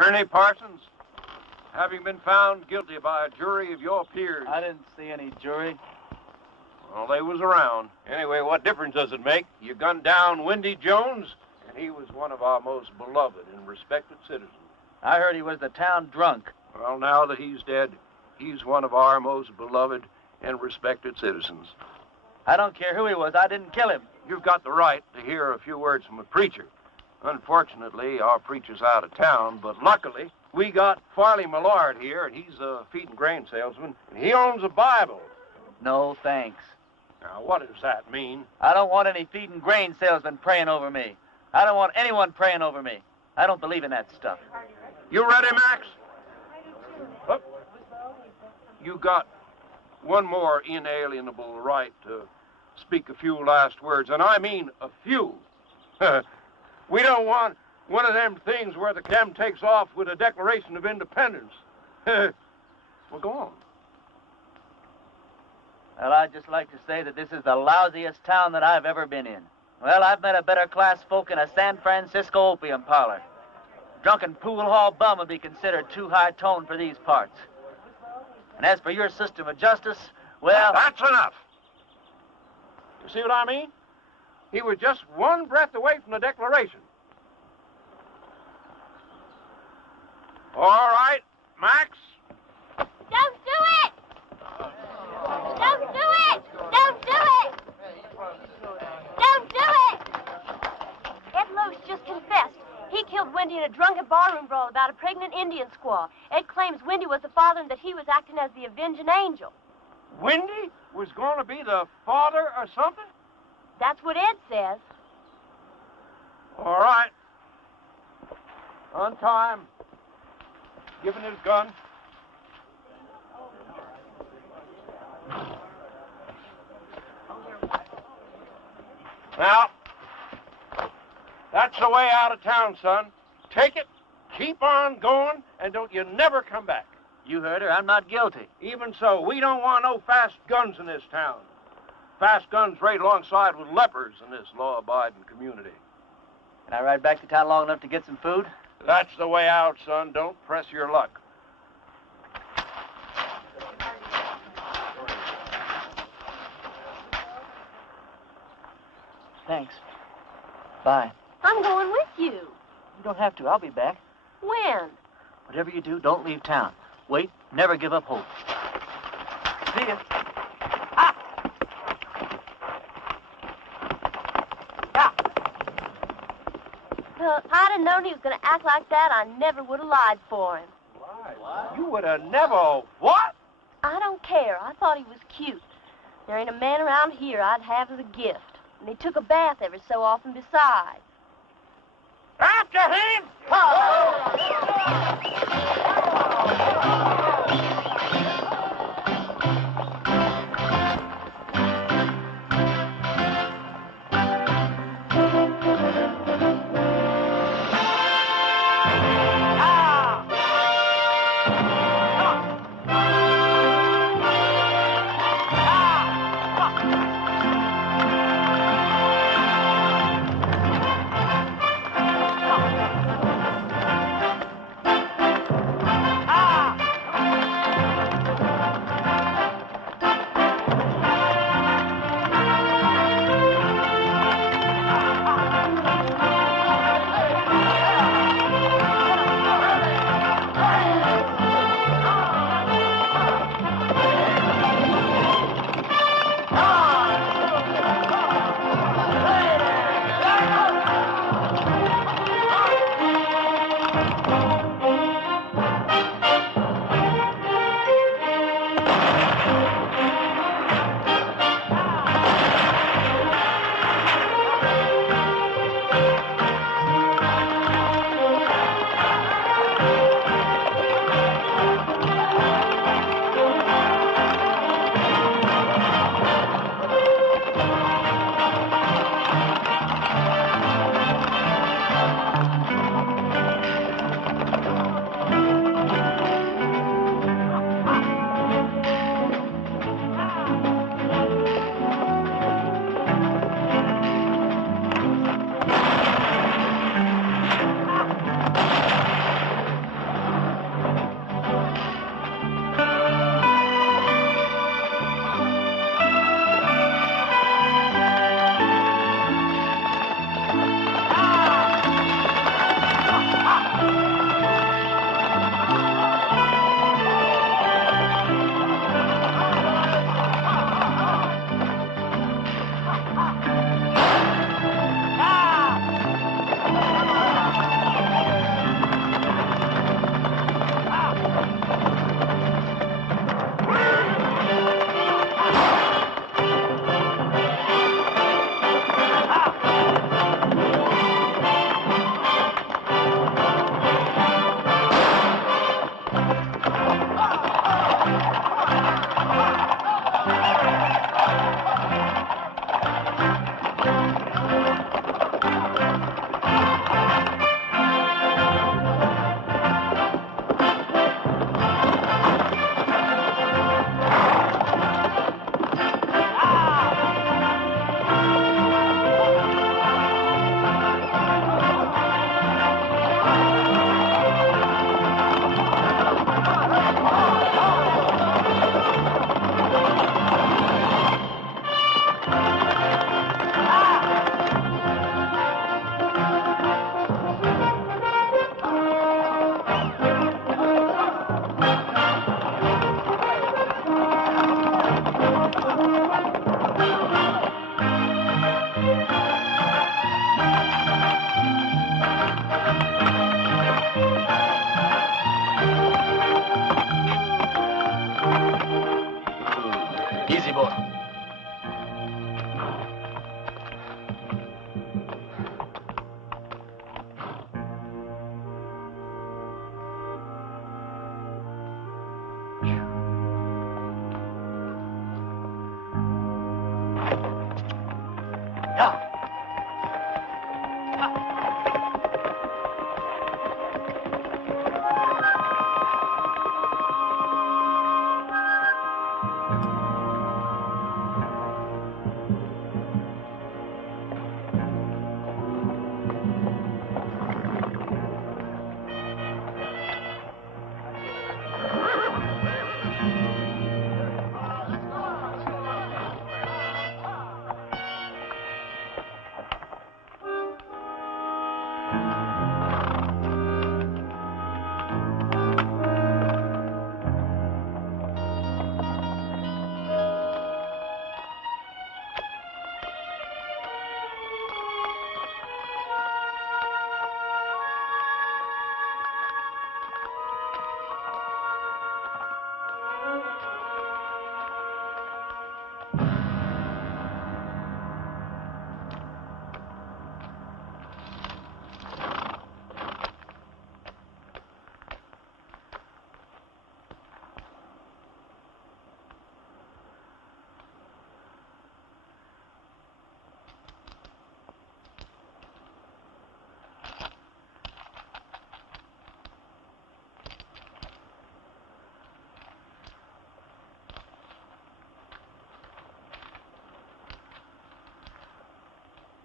Ernie Parsons, having been found guilty by a jury of your peers. I didn't see any jury. Well, they was around. Anyway, what difference does it make? You gunned down Windy Jones, and he was one of our most beloved and respected citizens. I heard he was the town drunk. Well, now that he's dead, he's one of our most beloved and respected citizens. I don't care who he was. I didn't kill him. You've got the right to hear a few words from a preacher. Unfortunately, our preacher's out of town, but luckily, we got Farley Millard here, and he's a feed and grain salesman, and he owns a Bible. No, thanks. Now, what does that mean? I don't want any feed and grain salesman praying over me. I don't want anyone praying over me. I don't believe in that stuff. You ready, Max? Up. You got one more inalienable right to speak a few last words, and I mean a few. We don't want one of them things where the dem takes off with a Declaration of Independence. Well, go on. Well, I'd just like to say that this is the lousiest town that I've ever been in. Well, I've met a better class folk in a San Francisco opium parlor. Drunken pool hall bum would be considered too high tone for these parts. And as for your system of justice, well... That's enough. You see what I mean? He was just one breath away from the Declaration. All right, Max. Don't do it! Don't do it! Don't do it! Don't do it! Ed Lowe's just confessed. He killed Wendy in a drunken barroom brawl about a pregnant Indian squaw. Ed claims Wendy was the father and that he was acting as the avenging angel. Wendy was going to be the father or something? That's what Ed says. All right. On time. Give him his gun. Now, that's the way out of town, son. Take it, keep on going, and don't you never come back. You heard her. I'm not guilty. Even so, we don't want no fast guns in this town. Fast guns right alongside with lepers in this law-abiding community. Can I ride back to town long enough to get some food? That's the way out, son. Don't press your luck. Thanks. Bye. I'm going with you. You don't have to. I'll be back. When? Whatever you do, don't leave town. Wait. Never give up hope. See ya. Well, if I'd have known he was going to act like that, I never would have lied for him. What? You would have never... What? I don't care. I thought he was cute. There ain't a man around here I'd have as a gift. And he took a bath every so often besides. After him!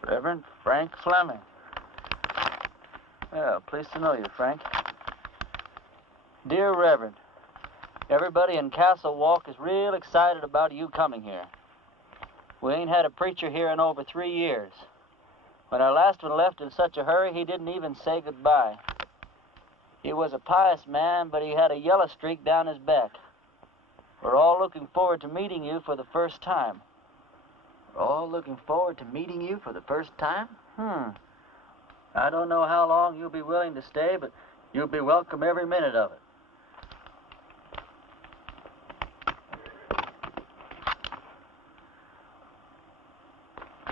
Reverend Frank Fleming. Well, pleased to know you, Frank. Dear Reverend, everybody in Castle Walk is real excited about you coming here. We ain't had a preacher here in over 3 years. When our last one left in such a hurry, he didn't even say goodbye. He was a pious man, but he had a yellow streak down his back. We're all looking forward to meeting you for the first time. We're all looking forward to meeting you for the first time? I don't know how long you'll be willing to stay, but you'll be welcome every minute of it.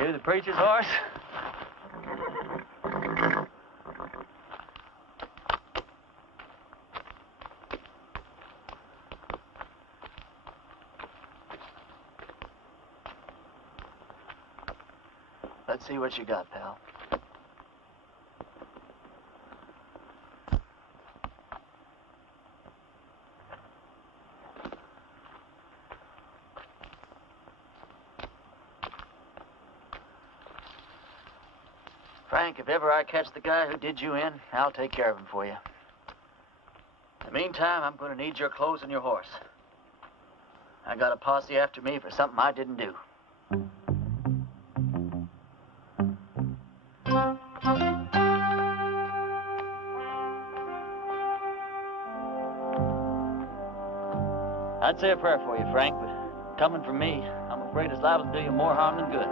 You the preacher's horse? Let's see what you got, pal. Frank, if ever I catch the guy who did you in, I'll take care of him for you. In the meantime, I'm going to need your clothes and your horse. I got a posse after me for something I didn't do. I'd say a prayer for you, Frank, but coming from me, I'm afraid it's liable to do you more harm than good.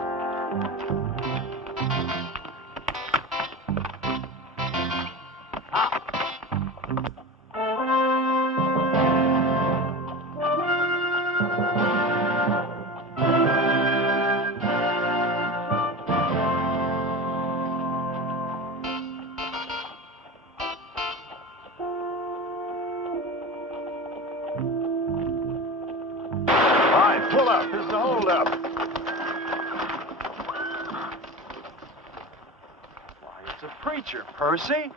Pull up. This is a holdup. Why, it's a preacher, Percy.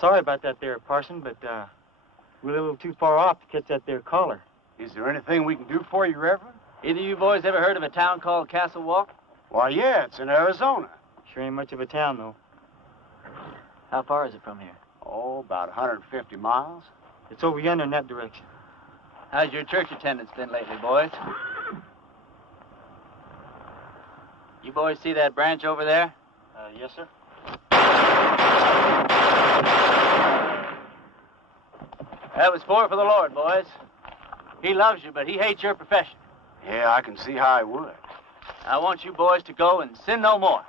Sorry about that there, Parson, but we're a little too far off to catch that there caller. Is there anything we can do for you, Reverend? Either you boys ever heard of a town called Castle Walk? Why, yeah, it's in Arizona. Sure ain't much of a town, though. How far is it from here? Oh, about 150 miles. It's over yonder in that direction. How's your church attendance been lately, boys? You boys see that branch over there? Yes, sir. That was for the Lord, boys. He loves you, but he hates your profession. Yeah, I can see how I would. I want you boys to go and sin no more.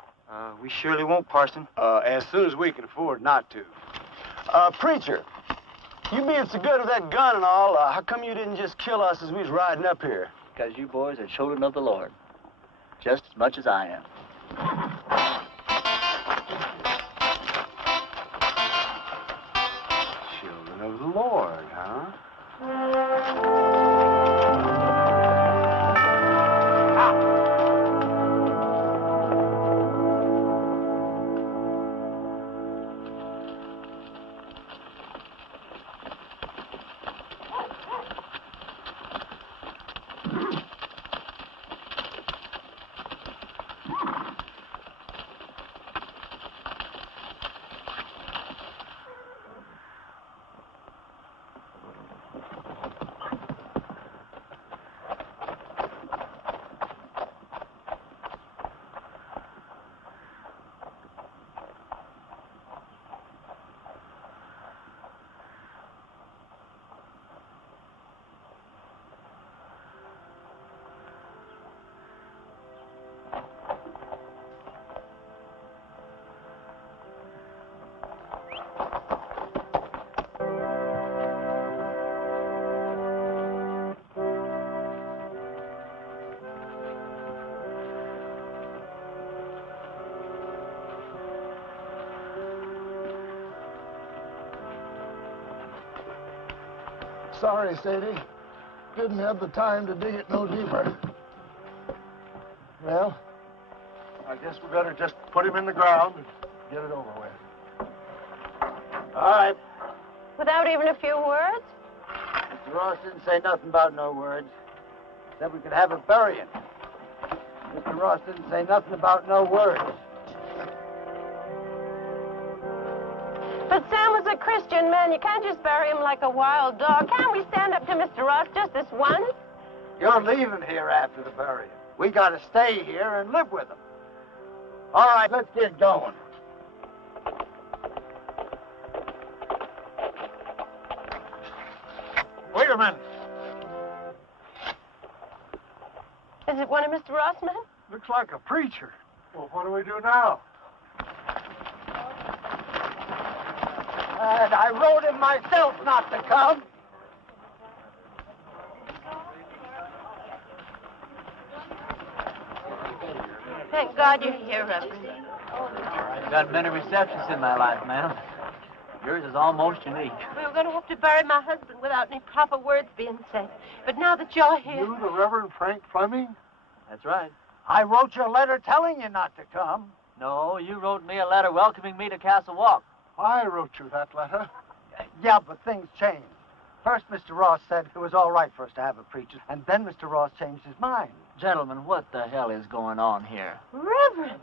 We surely won't, Parson. As soon as we can afford not to. Preacher, you being so good with that gun and all, how come you didn't just kill us as we was riding up here? Because you boys are children of the Lord, just as much as I am. Children of the Lord, huh? Sorry, Sadie. Didn't have the time to dig it no deeper. Well, I guess we better just put him in the ground and get it over with. All right. Without even a few words? Mr. Ross didn't say nothing about no words. Said we could have a burying. Mr. Ross didn't say nothing about no words. But Sam was a Christian man. You can't just bury him like a wild dog. Can't we stand up to Mr. Ross just this once? You're leaving here after the burial. We got to stay here and live with him. All right, let's get going. Wait a minute. Is it one of Mr. Ross' men? Looks like a preacher. Well, what do we do now? And I wrote him myself not to come. Thank God you're here, Reverend. I've got many receptions in my life, ma'am. Yours is almost unique. We were going to have to bury my husband without any proper words being said. But now that you're here... You, the Reverend Frank Fleming? That's right. I wrote you a letter telling you not to come. No, you wrote me a letter welcoming me to Castle Walk. I wrote you that letter. Yeah, but things changed. First, Mr. Ross said it was all right for us to have a preacher, and then Mr. Ross changed his mind. Gentlemen, what the hell is going on here? Reverend!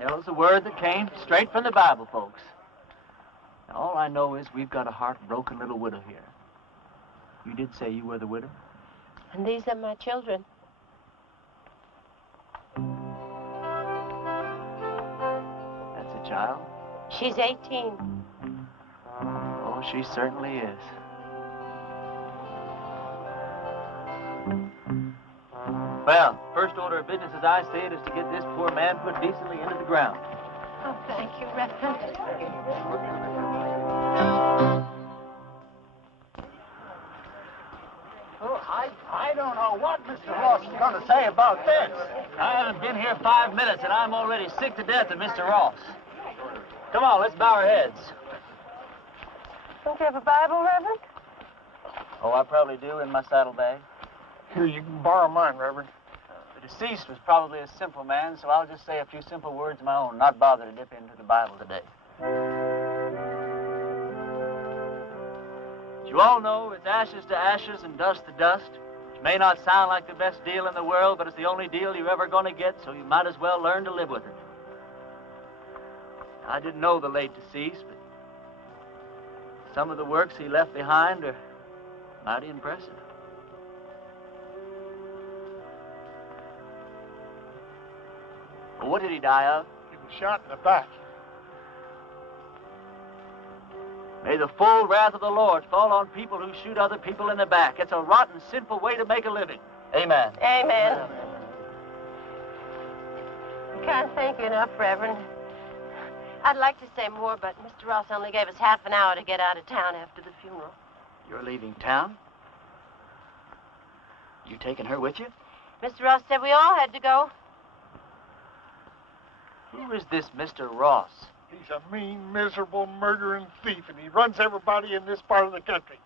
Hell is a word that came straight from the Bible, folks. Now, all I know is we've got a heartbroken little widow here. You did say you were the widow? And these are my children. That's a child? She's 18. Oh, she certainly is. Well, first order of business as I see it is to get this poor man put decently into the ground. Oh, thank you, Reverend. Oh, I don't know what Mr. Ross is going to say about this. I haven't been here 5 minutes, and I'm already sick to death of Mr. Ross. Come on, let's bow our heads. Don't you have a Bible, Reverend? Oh, I probably do in my saddlebag. Here, you can borrow mine, Reverend. The deceased was probably a simple man, so I'll just say a few simple words of my own, not bother to dip into the Bible today. As you all know, it's ashes to ashes and dust to dust, which may not sound like the best deal in the world, but it's the only deal you're ever going to get, so you might as well learn to live with it. I didn't know the late deceased, but some of the works he left behind are mighty impressive. Well, what did he die of? He was shot in the back. May the full wrath of the Lord fall on people who shoot other people in the back. It's a rotten, sinful way to make a living. Amen. Amen. I can't thank you enough, Reverend. I'd like to say more, but Mr. Ross only gave us half an hour to get out of town after the funeral. You're leaving town? You taking her with you? Mr. Ross said we all had to go. Who is this Mr. Ross? He's a mean, miserable, murdering thief, and he runs everybody in this part of the country.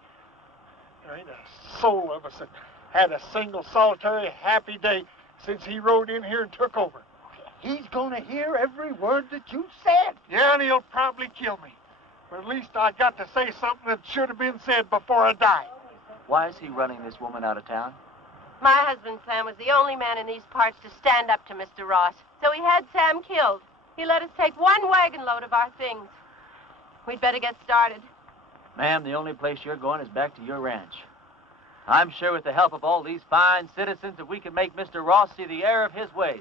There ain't a soul of us that had a single, solitary, happy day since he rode in here and took over. He's going to hear every word that you said. Yeah, and he'll probably kill me. But at least I got to say something that should have been said before I died. Why is he running this woman out of town? My husband, Sam, was the only man in these parts to stand up to Mr. Ross. So he had Sam killed. He let us take one wagon load of our things. We'd better get started. Ma'am, the only place you're going is back to your ranch. I'm sure with the help of all these fine citizens that we can make Mr. Ross see the error of his ways.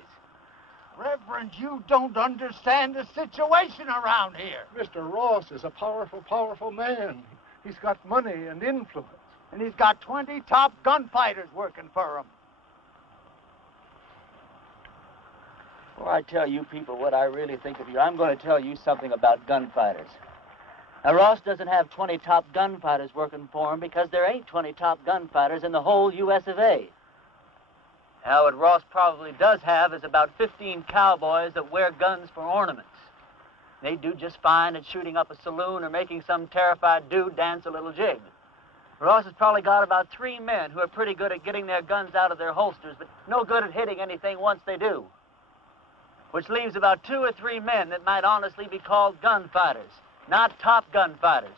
Reverend, you don't understand the situation around here. Mr. Ross is a powerful, powerful man. He's got money and influence. And he's got 20 top gunfighters working for him. Before I tell you people what I really think of you, I'm going to tell you something about gunfighters. Now, Ross doesn't have 20 top gunfighters working for him because there ain't 20 top gunfighters in the whole U.S. of A. Now, what Ross probably does have is about 15 cowboys that wear guns for ornaments. They do just fine at shooting up a saloon or making some terrified dude dance a little jig. Ross has probably got about 3 men who are pretty good at getting their guns out of their holsters, but no good at hitting anything once they do. Which leaves about 2 or 3 men that might honestly be called gunfighters. Not top gunfighters.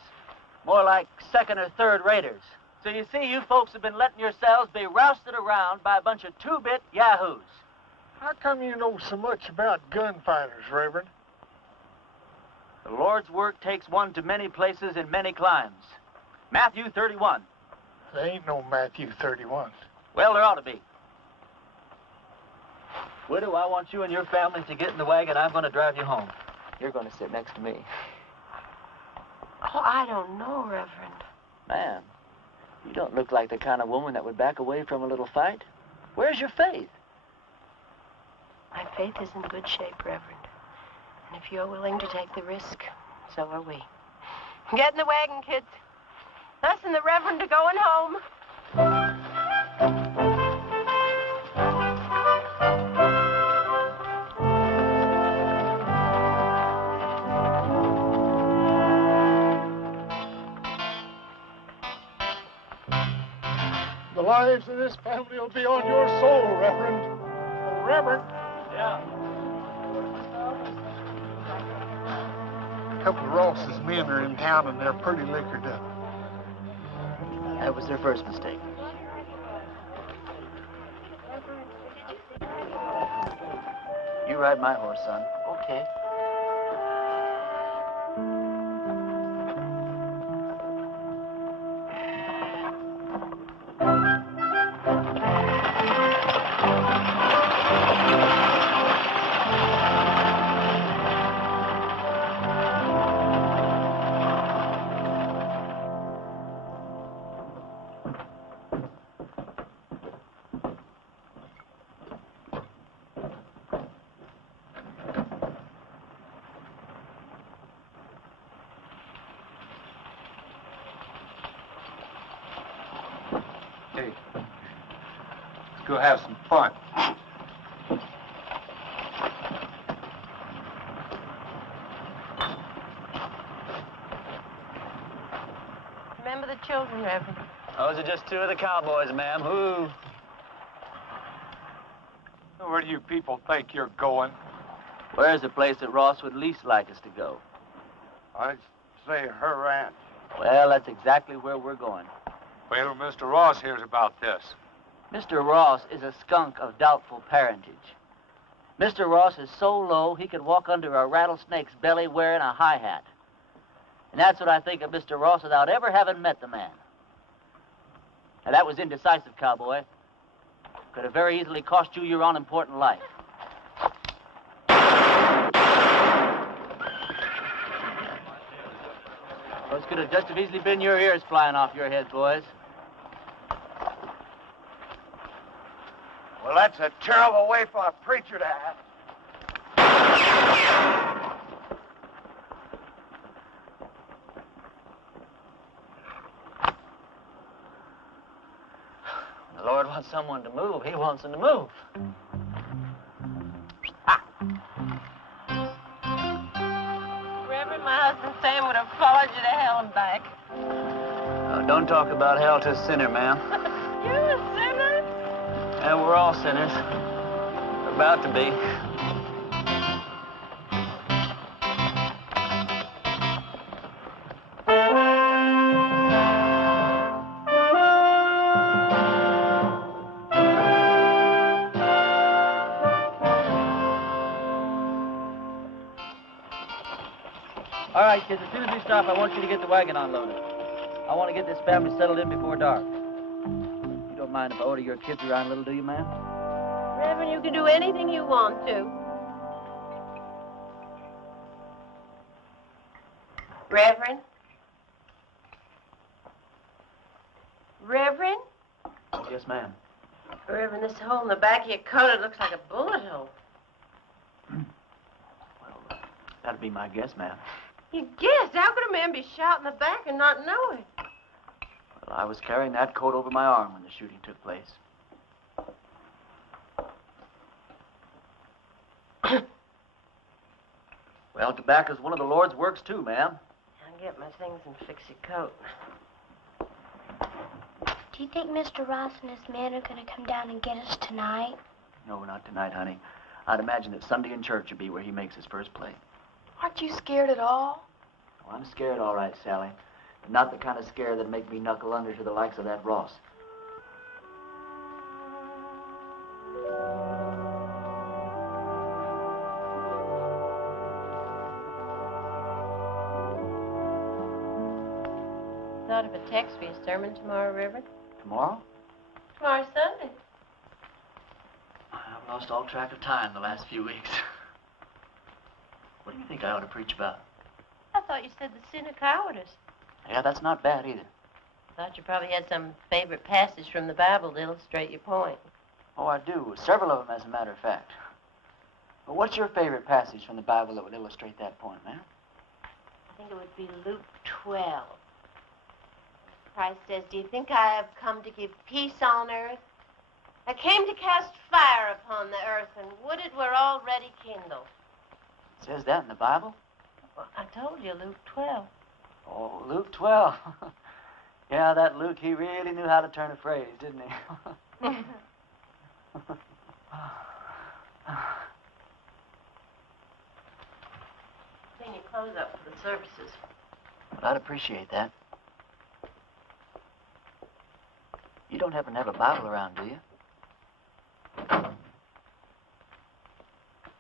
More like second or third raters. So you see, you folks have been letting yourselves be rousted around by a bunch of 2-bit yahoos. How come you know so much about gunfighters, Reverend? The Lord's work takes one to many places in many climes. Matthew 31. There ain't no Matthew 31. Well, there ought to be. Widow, I want you and your family to get in the wagon. I'm going to drive you home. You're going to sit next to me. Oh, I don't know, Reverend. Man, you don't look like the kind of woman that would back away from a little fight. Where's your faith? My faith is in good shape, Reverend. And if you're willing to take the risk, so are we. Get in the wagon, kids. Us and the Reverend are going home. The lives of this family will be on your soul, Reverend. Oh, Reverend. Yeah. A couple of Ross's men are in town and they're pretty liquored up. That was their first mistake. You ride my horse, son. Okay. Hey, let's go have some fun. Remember the children, Reverend. Those are just two of the cowboys, ma'am. Who? Where do you people think you're going? Where's the place that Ross would least like us to go? I'd say her ranch. Well, that's exactly where we're going. Wait till Mr. Ross hears about this. Mr. Ross is a skunk of doubtful parentage. Mr. Ross is so low he could walk under a rattlesnake's belly wearing a high hat. And that's what I think of Mr. Ross without ever having met the man. Now, that was indecisive, cowboy. Could have very easily cost you your unimportant life. Those could have just as easily been your ears flying off your head, boys. Well, that's a terrible way for a preacher to act. The Lord wants someone to move. He wants them to move. Reverend, my husband Sam would have followed you to hell and back. Don't talk about hell to a sinner, ma'am. You a sinner? Yeah, we're all sinners. We're about to be. All right, kids, as soon as we stop, I want you to get the wagon unloaded. I want to get this family settled in before dark. You don't mind if I order your kids around a little, do you, ma'am? Reverend, you can do anything you want to. Reverend? Reverend? Yes, ma'am. Reverend, this hole in the back of your coat, it looks like a bullet hole. Well, that'd be my guess, ma'am. You guessed? How could a man be shot in the back and not know it? Well, I was carrying that coat over my arm when the shooting took place. Well, tobacco's one of the Lord's works, too, ma'am. I'll get my things and fix your coat. Do you think Mr. Ross and his men are going to come down and get us tonight? No, not tonight, honey. I'd imagine that Sunday in church would be where he makes his first play. Aren't you scared at all? Oh, I'm scared, all right, Sally. But not the kind of scare that'd make me knuckle under to the likes of that Ross. thought of a text for your sermon tomorrow, Reverend? Tomorrow? Tomorrow's Sunday. I've lost all track of time the last few weeks. What do you think I ought to preach about? I thought you said the sin of cowardice. Yeah, that's not bad either. Thought you probably had some favorite passage from the Bible to illustrate your point. Oh, I do. Several of them, as a matter of fact. But what's your favorite passage from the Bible that would illustrate that point, ma'am? I think it would be Luke 12. Christ says, "Do you think I have come to give peace on earth? I came to cast fire upon the earth, and would it were already kindled." It says that in the Bible? Well, I told you, Luke 12. Oh, Luke 12. Yeah, that Luke, he really knew how to turn a phrase, didn't he? Clean your clothes up for the services. Well, I'd appreciate that. You don't happen to have a Bible around, do you?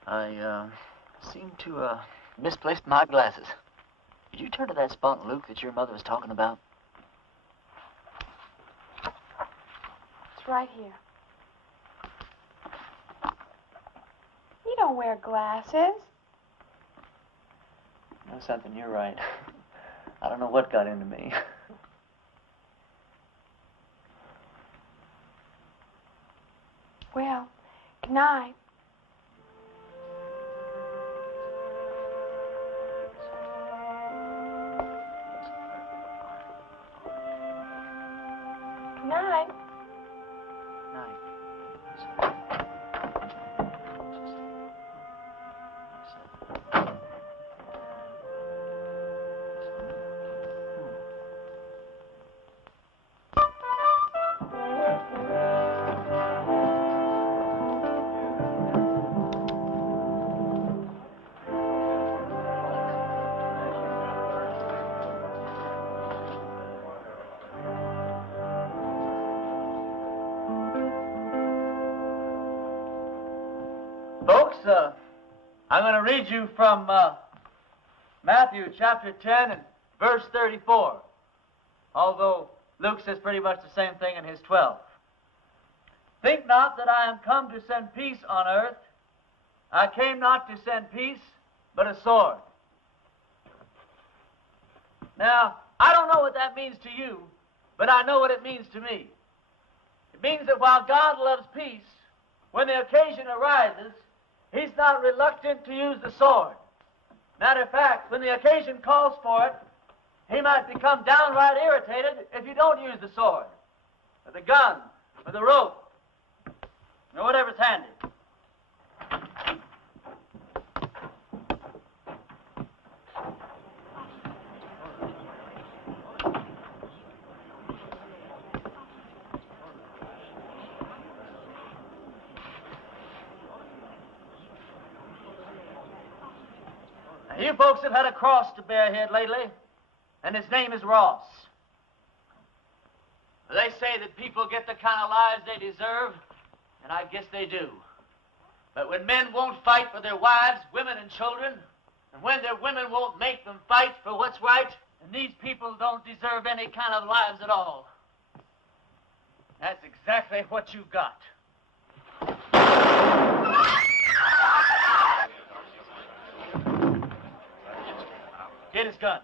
I seem to misplaced my glasses. Did you turn to that spot in Luke that your mother was talking about? It's right here. You don't wear glasses. You know something, you're right. I don't know what got into me. Well, good night. Good night. Folks, I'm going to read you from Matthew chapter 10 and verse 34, although Luke says pretty much the same thing in his 12. "Think not that I am come to send peace on earth. I came not to send peace, but a sword." Now, I don't know what that means to you, but I know what it means to me. It means that while God loves peace, when the occasion arises, He's not reluctant to use the sword. Matter of fact, when the occasion calls for it, He might become downright irritated if you don't use the sword, or the gun, or the rope, or whatever's handy. Now, you folks have had a cross to bear here lately, and his name is Ross. They say that people get the kind of lives they deserve, and I guess they do. But when men won't fight for their wives, women, and children, and when their women won't make them fight for what's right, and these people don't deserve any kind of lives at all. That's exactly what you got. Get his gun.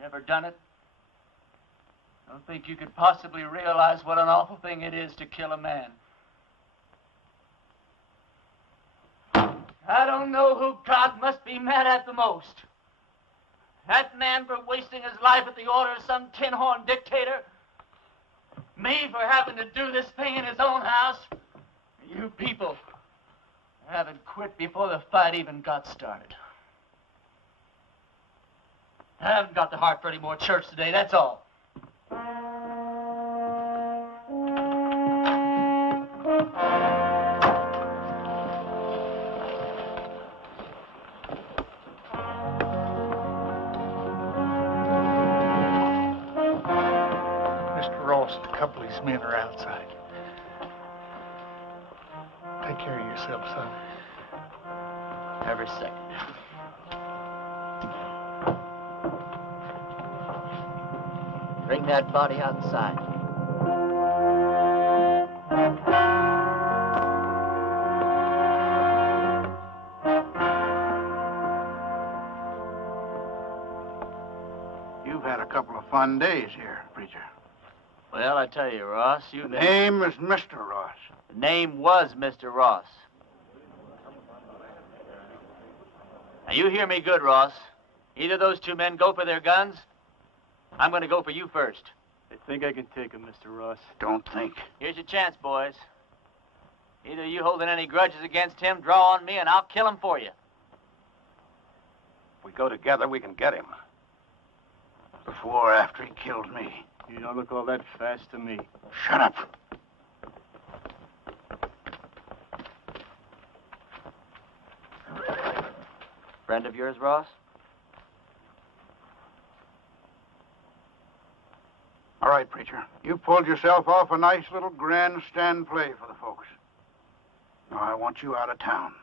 Never done it? I don't think you could possibly realize what an awful thing it is to kill a man. I don't know who God must be mad at the most. That man for wasting his life at the order of some tin-horn dictator. Me for having to do this thing in his own house. You people haven't quit before the fight even got started. I haven't got the heart for any more church today, that's all. Frost, a couple of his men are outside. Take care of yourself, son. Every second. Bring that body outside. You've had a couple of fun days here, preacher. Well, I tell you, Ross, The name is Mr. Ross. The name was Mr. Ross. Now, you hear me good, Ross. Either those two men go for their guns. I'm going to go for you first. I think I can take him, Mr. Ross. Don't think. Here's your chance, boys. Either you holding any grudges against him, draw on me, and I'll kill him for you. If we go together, we can get him. Before or after he killed me. You don't look all that fast to me. Shut up. Friend of yours, Ross? All right, preacher. You pulled yourself off a nice little grandstand play for the folks. Now I want you out of town.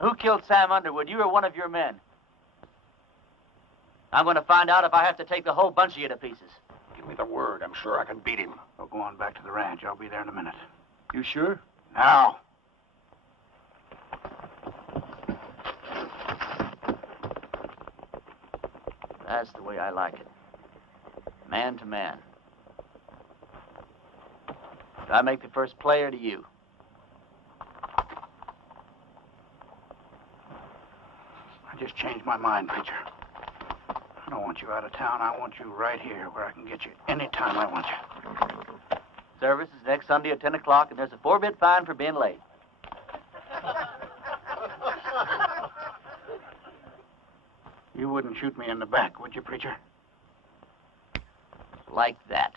Who killed Sam Underwood, you or one of your men? I'm going to find out if I have to take the whole bunch of you to pieces. Give me the word. I'm sure I can beat him. We'll go on back to the ranch. I'll be there in a minute. You sure? Now. That's the way I like it. Man to man. Do I make the first play or do you? I just changed my mind, preacher. I don't want you out of town. I want you right here where I can get you any time I want you. Service is next Sunday at 10 o'clock, and there's a 4-bit fine for being late. You wouldn't shoot me in the back, would you, preacher? Like that.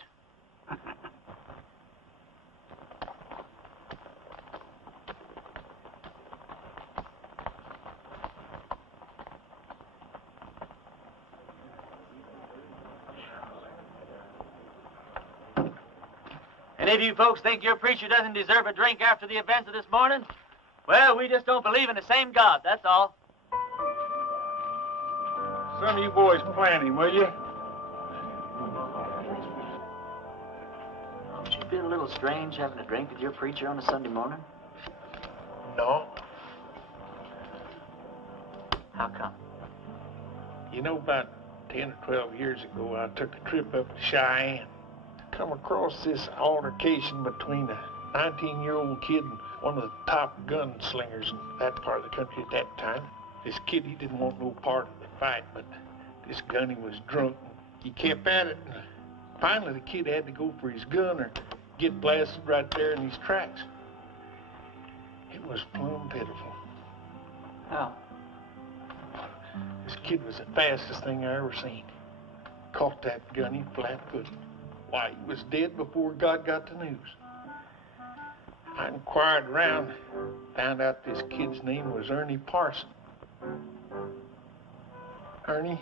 Any of you folks think your preacher doesn't deserve a drink after the events of this morning? Well, we just don't believe in the same God, that's all. Some of you boys plan him, will you? Don't you feel a little strange having a drink with your preacher on a Sunday morning? No. How come? You know, about 10 or 12 years ago, I took a trip up to Cheyenne. Come across this altercation between a 19-year-old kid and one of the top gunslingers in that part of the country at that time. This kid, he didn't want no part of the fight, but this gunny was drunk. He kept at it, and finally the kid had to go for his gun or get blasted right there in his tracks. It was plumb pitiful. How? This kid was the fastest thing I ever seen. Caught that gunny flat-footed. Why, he was dead before God got the news. I inquired around, found out this kid's name was Ernie Parson. Ernie,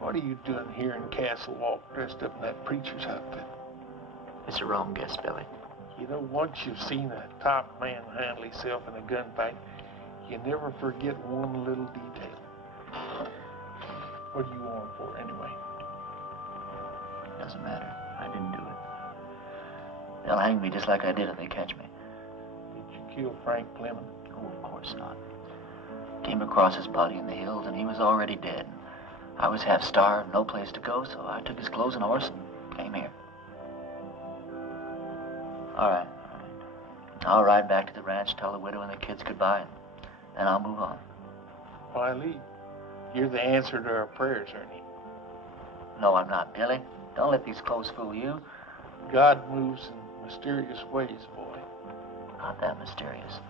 what are you doing here in Castle Walk dressed up in that preacher's outfit? It's a wrong guess, Billy. You know, once you've seen a top man handle himself in a gunfight, you never forget one little detail. What do you want for, anyway? Doesn't matter. I didn't do it. They'll hang me just like I did if they catch me. Did you kill Frank Fleming? Oh, of course not. Came across his body in the hills, and he was already dead. I was half starved, no place to go, so I took his clothes and horse and came here. All right. I'll ride back to the ranch, tell the widow and the kids goodbye, and then I'll move on. Why leave? You're the answer to our prayers, Ernie. No, I'm not, Billy. Don't let these clothes fool you. God moves in mysterious ways, boy. Not that mysterious.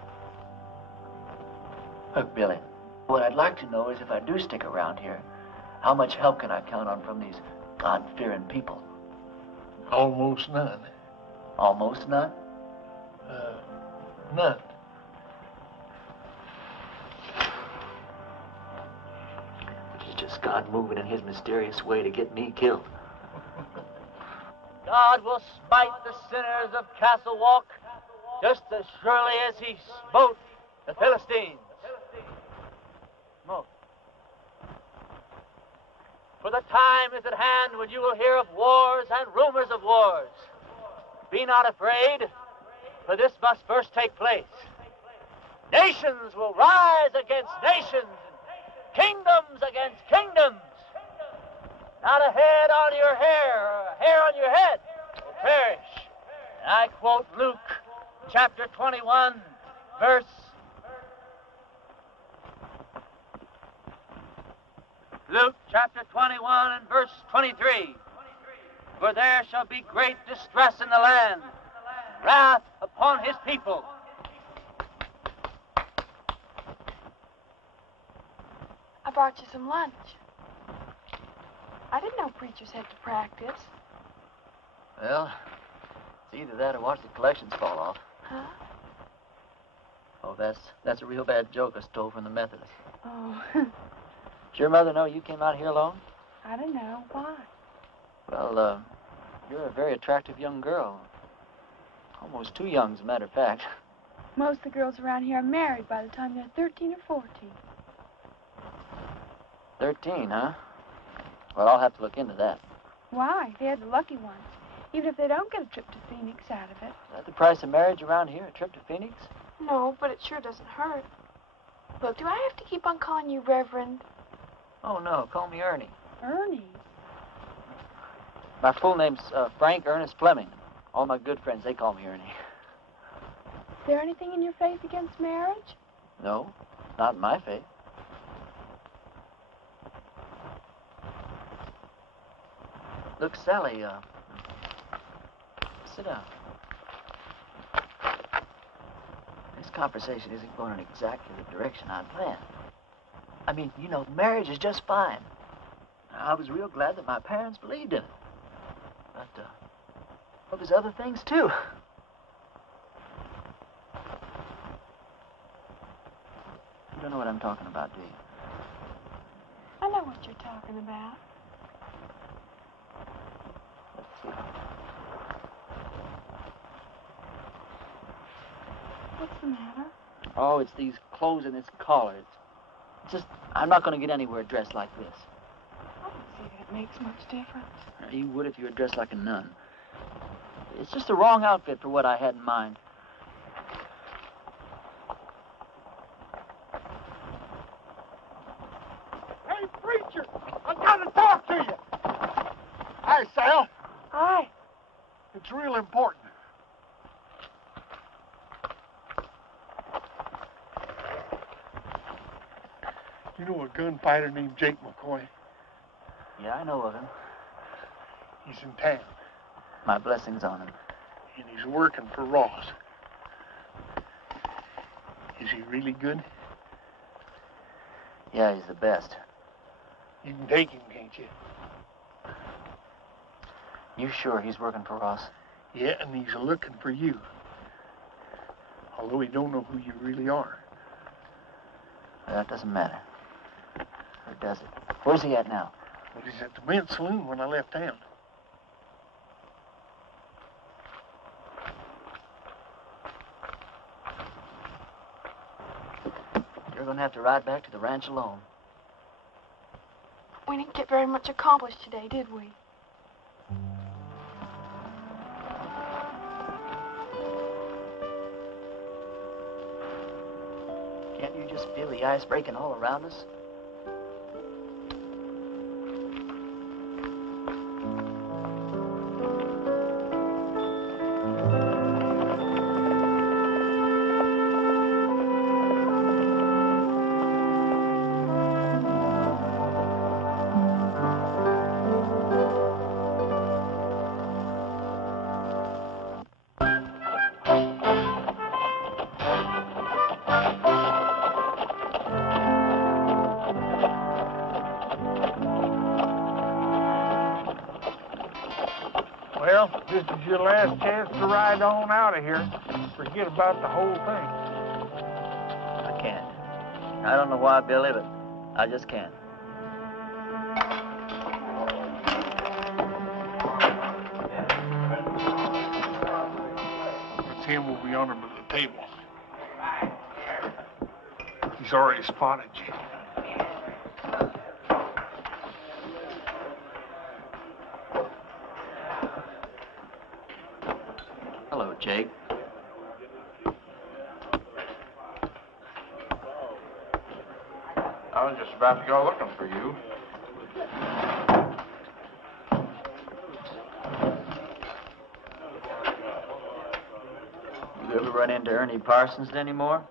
Look, Billy, what I'd like to know is if I do stick around here, how much help can I count on from these God-fearing people? Almost none. Almost none? None. Which is just God moving in his mysterious way to get me killed. God will smite the sinners of Castle Walk just as surely as he smote the Philistines. Smote. For the time is at hand when you will hear of wars and rumors of wars. Be not afraid, for this must first take place. Nations will rise against nations, and kingdoms against kingdoms. Not a head on your hair, or a hair on your head will perish. And I quote Luke chapter 21, verse... Luke chapter 21 and verse 23. For there shall be great distress in the land, wrath upon his people. I brought you some lunch. I didn't know preachers had to practice. Well, it's either that or watch the collections fall off. Huh? Oh, that's a real bad joke I stole from the Methodists. Oh, Did your mother know you came out here alone? I don't know. Why? Well, you're a very attractive young girl. Almost too young, as a matter of fact. Most of the girls around here are married by the time they're 13 or 14. 13, huh? Well, I'll have to look into that. Why? They're the lucky ones. Even if they don't get a trip to Phoenix out of it. Is that the price of marriage around here, a trip to Phoenix? No, but it sure doesn't hurt. Look, do I have to keep on calling you Reverend? Oh, no, call me Ernie. Ernie? My full name's Frank Ernest Fleming. All my good friends, they call me Ernie. Is there anything in your faith against marriage? No, not in my faith. Look, Sally, sit down. This conversation isn't going in exactly the direction I'd planned. I mean, you know, marriage is just fine. I was real glad that my parents believed in it. But, well, there's other things, too. You don't know what I'm talking about, do you? I know what you're talking about. Let's see. What's the matter? Oh, it's these clothes and this collar. It's just, I'm not going to get anywhere dressed like this. I don't see that it makes much difference. You would if you were dressed like a nun. It's just the wrong outfit for what I had in mind. Hey, preacher, I gotta talk to you. Hi, Sal. Hi. It's real important. You know a gunfighter named Jake McCoy? Yeah, I know of him. He's in town, My blessings on him. and he's working for Ross. Is he really good? Yeah, he's the best. You can take him, can't you? You sure he's working for Ross? Yeah, and he's looking for you. Although he don't know who you really are. Well, that doesn't matter. Or does it? Where's he at now? Well, he's at the men's saloon when I left town. You're going to have to ride back to the ranch alone. We didn't get very much accomplished today, did we? Can't you just feel the ice breaking all around us? Well, this is your last chance to ride on out of here. Forget about the whole thing. I can't. I don't know why, Billy, but I just can't. him will be under the table. He's already spotted you. Hello, Jake. I was just about to go looking for you. You ever run into Ernie Parsons anymore?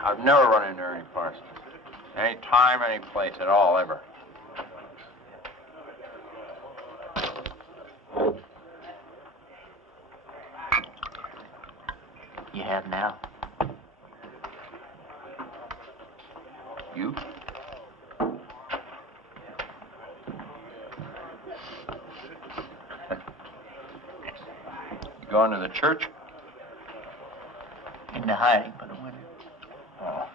I've never run into Ernie Parsons. Any time, any place at all, ever. You have now. You? You going to the church? Into hiding for the winter. Oh.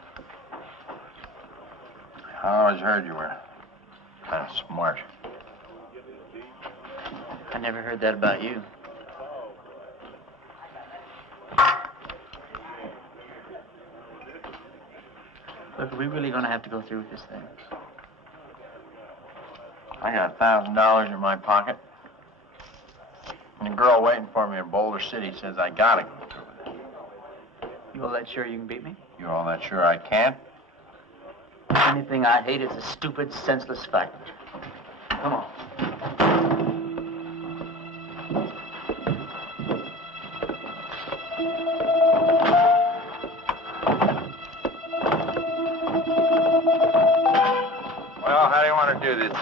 I always heard you were kind of smart. I never heard that about you. Look, are we really going to have to go through with this thing? I got $1,000 in my pocket. And the girl waiting for me in Boulder City says I gotta go through with it. You all that sure you can beat me? You all that sure I can't? Anything I hate is a stupid, senseless fight. Come on. Well, how do you want to do this?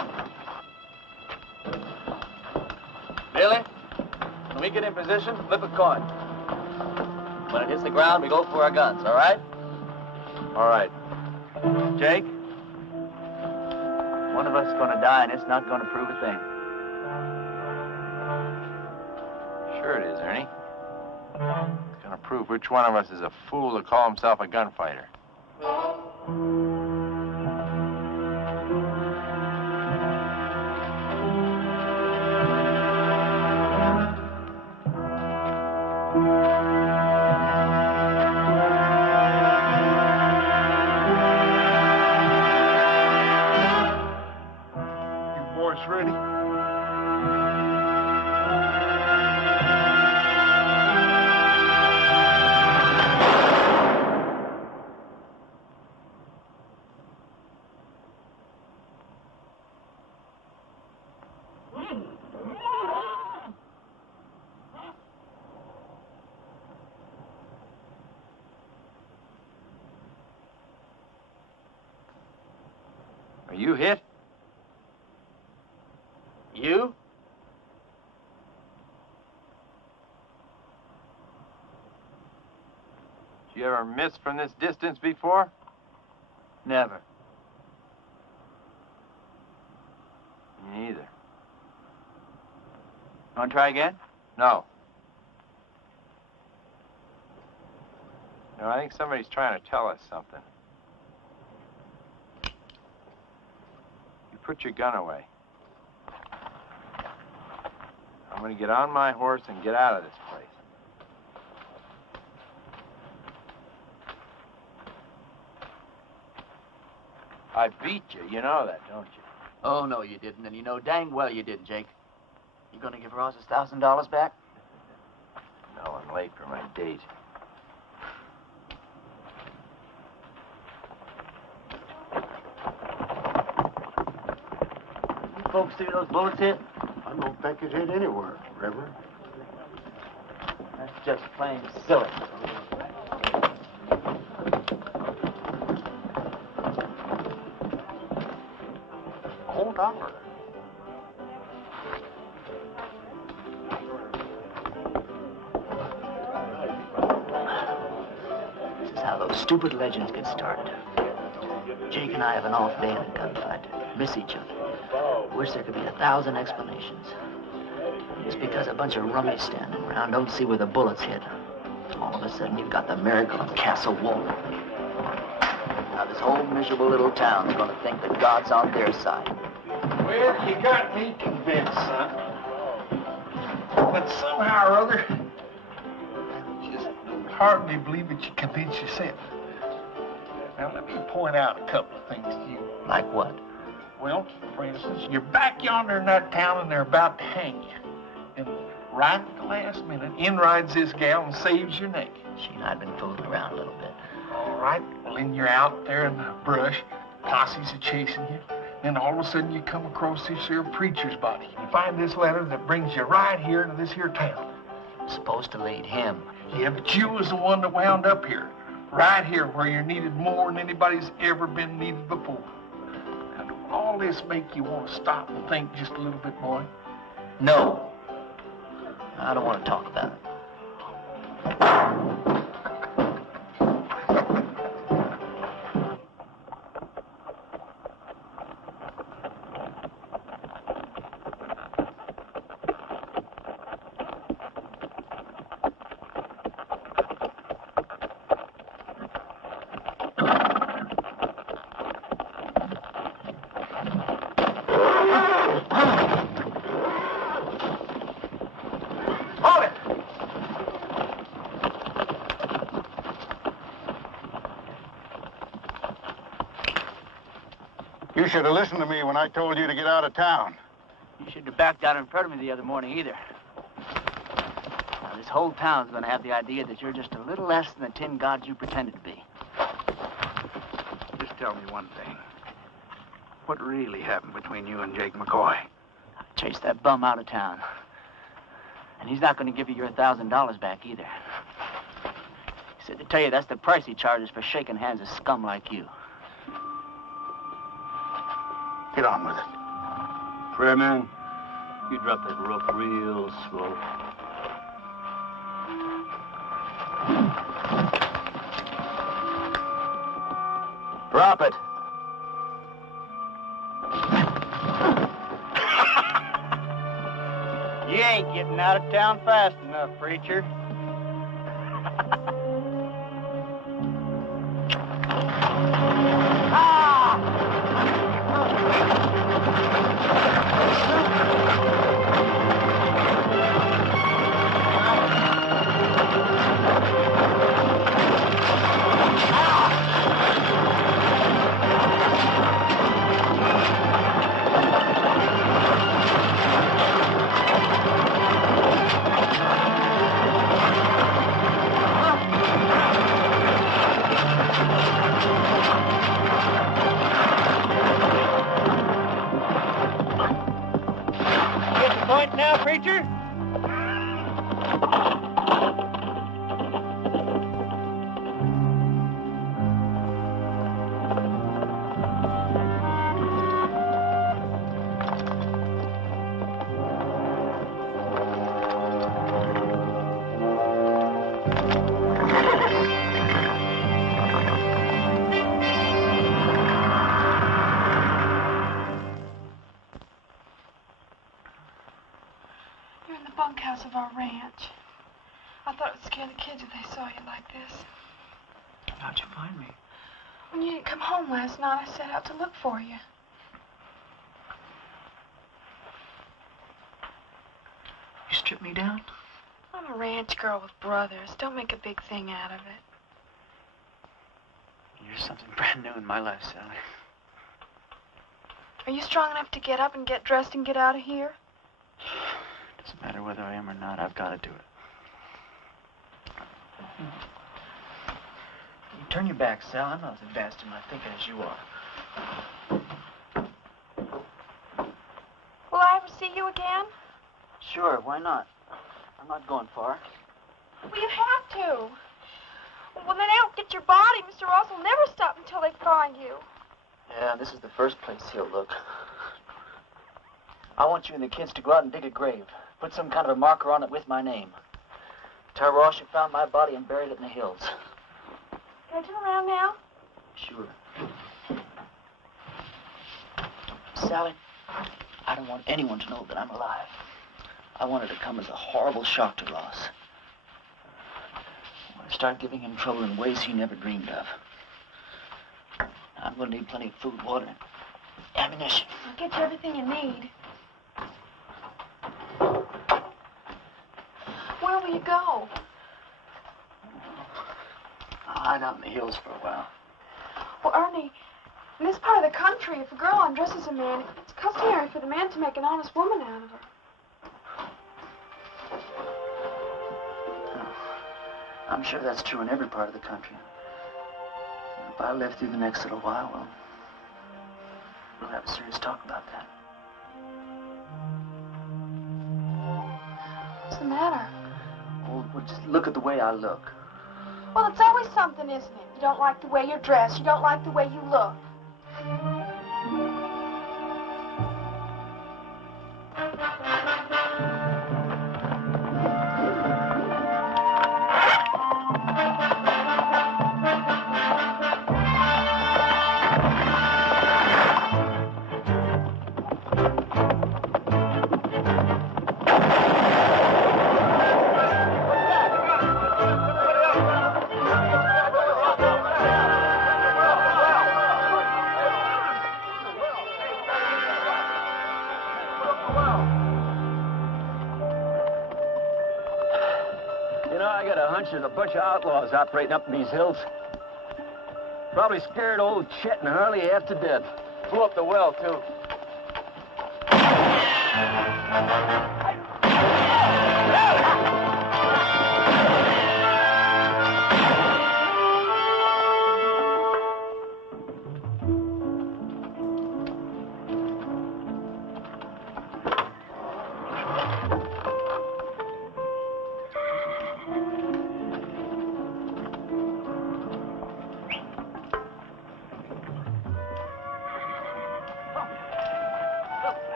Billy, when we get in position, flip a coin. When it hits the ground, we go for our guns, all right? All right. Jake, one of us is going to die, and it's not going to prove a thing. Sure it is, Ernie. It's going to prove which one of us is a fool to call himself a gunfighter. Ready? Are you hit? You? Did you ever miss from this distance before? Never. Me neither. Want to try again? No. No, I think somebody's trying to tell us something. You put your gun away. I'm going to get on my horse and get out of this place. I beat you. You know that, don't you? Oh, no, you didn't, and you know dang well you didn't, Jake. You going to give Ross his $1,000 back? No, I'm late for my date. You folks see those bullets hit? I don't think it hit anywhere, Reverend. That's just plain silly. $1. This is how those stupid legends get started. Jake and I have an off day in a gunfight. Miss each other. Wish there could be 1,000 explanations. Just because a bunch of rummies standing around don't see where the bullets hit. All of a sudden, you've got the miracle of Castle Wolf. Now, this whole miserable little town's gonna think that God's on their side. Well, you got me convinced, son. But somehow or other, I just hardly believe that you convinced yourself. Now, let me point out a couple of things to you. Like what? Well, for instance, you're back yonder in that town and they're about to hang you. And right at the last minute, in rides this gal and saves your neck. She and I have been fooling around a little bit. All right, well, then you're out there in the brush, posses are chasing you. Then all of a sudden you come across this here preacher's body. You find this letter that brings you right here to this here town. Supposed to lead him. Yeah, but you was the one that wound up here. Right here where you're needed more than anybody's ever been needed before. Now, do all this make you want to stop and think just a little bit more? No. I don't want to talk about it. You should have listened to me when I told you to get out of town. You shouldn't have backed out in front of me the other morning either. Now, this whole town's gonna have the idea that you're just a little less than the tin god you pretended to be. Just tell me one thing. What really happened between you and Jake McCoy? I chased that bum out of town. And he's not gonna give you your $1,000 back either. He said to tell you that's the price he charges for shaking hands with scum like you. Get on with it. Prayer man, you drop that rope real slow. Drop it. You ain't getting out of town fast enough, preacher. Now, preacher? Bunkhouse of our ranch. I thought it would scare the kids if they saw you like this. How'd you find me? When you didn't come home last night, I set out to look for you. You stripped me down? I'm a ranch girl with brothers. Don't make a big thing out of it. You're something brand new in my life, Sally. Are you strong enough to get up and get dressed and get out of here? Doesn't matter whether I am or not, I've got to do it. You turn your back, Sal. I'm not as advanced in my thinking as you are. Will I ever see you again? Sure, why not? I'm not going far. Well, you have to. When they don't get your body, Mr. Ross will never stop until they find you. Yeah, this is the first place he'll look. I want you and the kids to go out and dig a grave. Put some kind of a marker on it with my name. Tell Ross you found my body and buried it in the hills. Can I turn around now? Sure. Sally, I don't want anyone to know that I'm alive. I want it to come as a horrible shock to Ross. I want to start giving him trouble in ways he never dreamed of. I'm gonna need plenty of food, water, and ammunition. I'll get you everything you need. Where will you go? I'll hide out in the hills for a while. Well, Ernie, in this part of the country, if a girl undresses a man, it's customary for the man to make an honest woman out of her. I'm sure that's true in every part of the country. If I live through the next little while, well, we'll have a serious talk about that. What's the matter? Well, just look at the way I look. Well, it's always something, isn't it? You don't like the way you're dressed. You don't like the way you look. There's a bunch of outlaws operating up in these hills. Probably scared old Chet and Harley half to death. Blew up the well, too.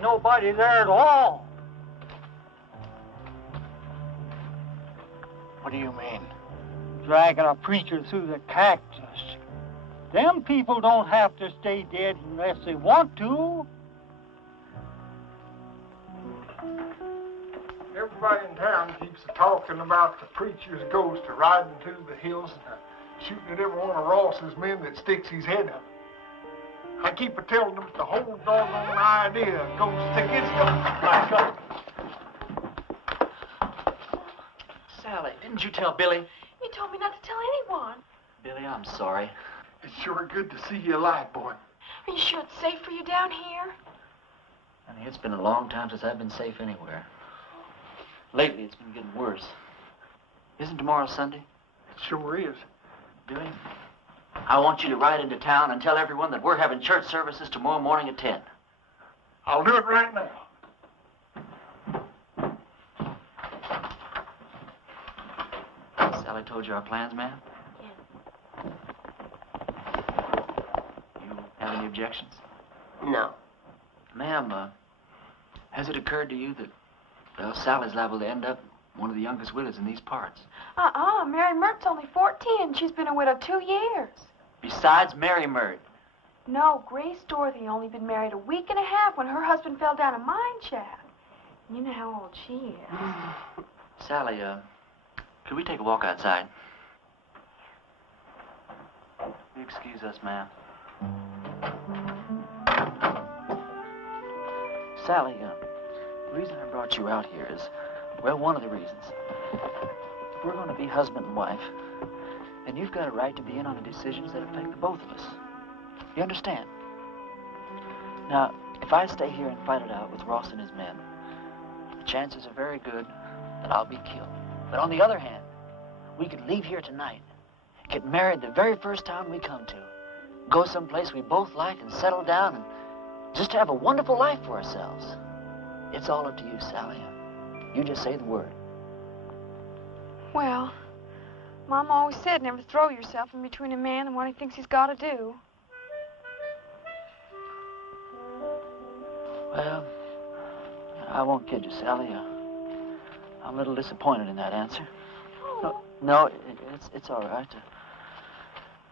Nobody there at all. What do you mean? Dragging a preacher through the cactus. Them people don't have to stay dead unless they want to. Everybody in town keeps talking about the preacher's ghost riding through the hills and shooting at every one of Ross's men that sticks his head up. I keep telling them the whole doggone idea of ghost tickets. Sally, didn't you tell Billy? You told me not to tell anyone. Billy, I'm sorry. It's sure good to see you alive, boy. Are you sure it's safe for you down here? Honey, it's been a long time since I've been safe anywhere. Lately, it's been getting worse. Isn't tomorrow Sunday? It sure is. Billy, I want you to ride into town and tell everyone that we're having church services tomorrow morning at 10. I'll do it right now. Sally told you our plans, ma'am? Yeah. You have any objections? No. Ma'am, has it occurred to you that, well, Sally's liable to end up one of the youngest widows in these parts? Mary Mert's only 14 and she's been a widow 2 years. Besides Mary Mert. No, Grace Dorothy only been married a week and a half when her husband fell down a mine shaft. You know how old she is. Sally, could we take a walk outside? Will you excuse us, ma'am? Sally, the reason I brought you out here is, well, one of the reasons. If we're going to be husband and wife, then you've got a right to be in on the decisions that affect the both of us. You understand? Now, if I stay here and fight it out with Ross and his men, the chances are very good that I'll be killed. But on the other hand, we could leave here tonight, get married the very first town we come to, go someplace we both like and settle down and just have a wonderful life for ourselves. It's all up to you, Sally. You just say the word. Well, Mom always said never throw yourself in between a man and what he thinks he's got to do. Well, I won't kid you, Sally. I'm a little disappointed in that answer. No, it's all right.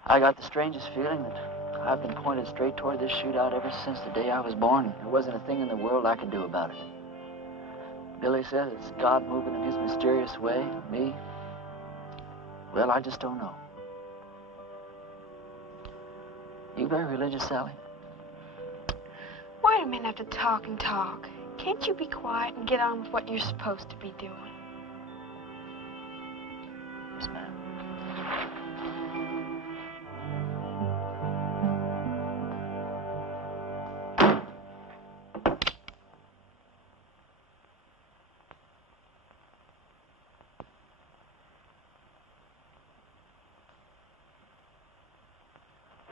I got the strangest feeling that I've been pointed straight toward this shootout ever since the day I was born. There wasn't a thing in the world I could do about it. Billy says it's God moving in his mysterious way. Me? Well, I just don't know. You very religious, Sally? Why do men have to talk and talk? Can't you be quiet and get on with what you're supposed to be doing? Yes, ma'am.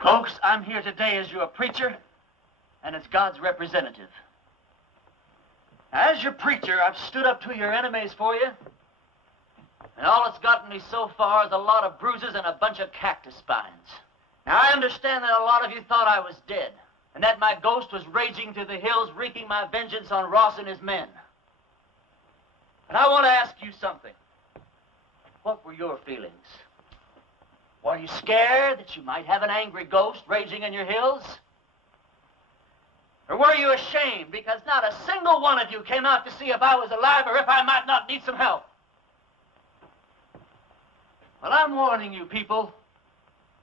Folks, I'm here today as your preacher and as God's representative. As your preacher, I've stood up to your enemies for you, and all it's gotten me so far is a lot of bruises and a bunch of cactus spines. Now, I understand that a lot of you thought I was dead, and that my ghost was raging through the hills, wreaking my vengeance on Ross and his men. But I want to ask you something. What were your feelings? Were you scared that you might have an angry ghost raging in your hills? Or were you ashamed because not a single one of you came out to see if I was alive or if I might not need some help? Well, I'm warning you people.